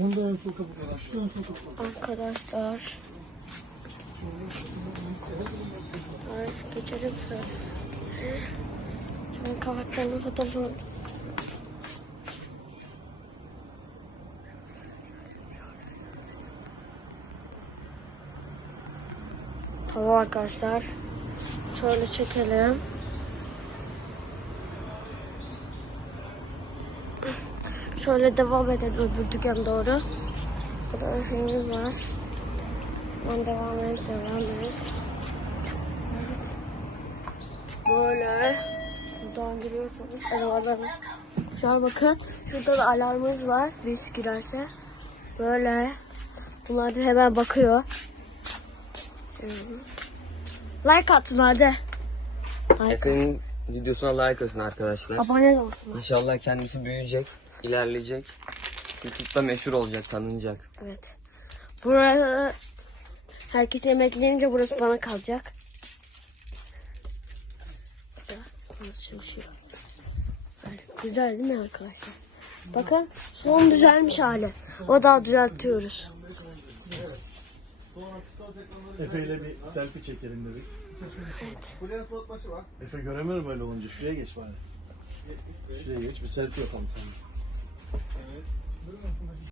Onda en sol kapı var. Şu en sol kapı var. Arkadaşlar. Ay, geçelim şöyle. Şimdi kavaklarını fotoğrafını Tamam arkadaşlar. Şöyle çekelim. Şöyle devam edelim öbür dükkana doğru. Burada şeyimiz var. Ben devam et, devam et. Böyle. Buradan giriyorsunuz. Arabalarımız. Şu an bakın. Şurada da alarmımız var. Biz girerse. Böyle. Bunlar da hemen bakıyor. Like atın hadi. Like. Efe'nin videosuna like atın arkadaşlar. Abone olsun. İnşallah kendisi büyüyecek, ilerleyecek. YouTube'da meşhur olacak, tanınacak. Evet. Burada herkes yemek yiyince burası bana kalacak. Burası çalışıyor. Böyle güzel değil mi arkadaşlar? Bakın son düzelmiş hali. O daha düzeltiyoruz. Efe ile bir selfie çekelim dedik. Evet. Efe göremiyorum böyle olunca. Şuraya geç bari. Şuraya geç bir selfie yapalım sana. Evet.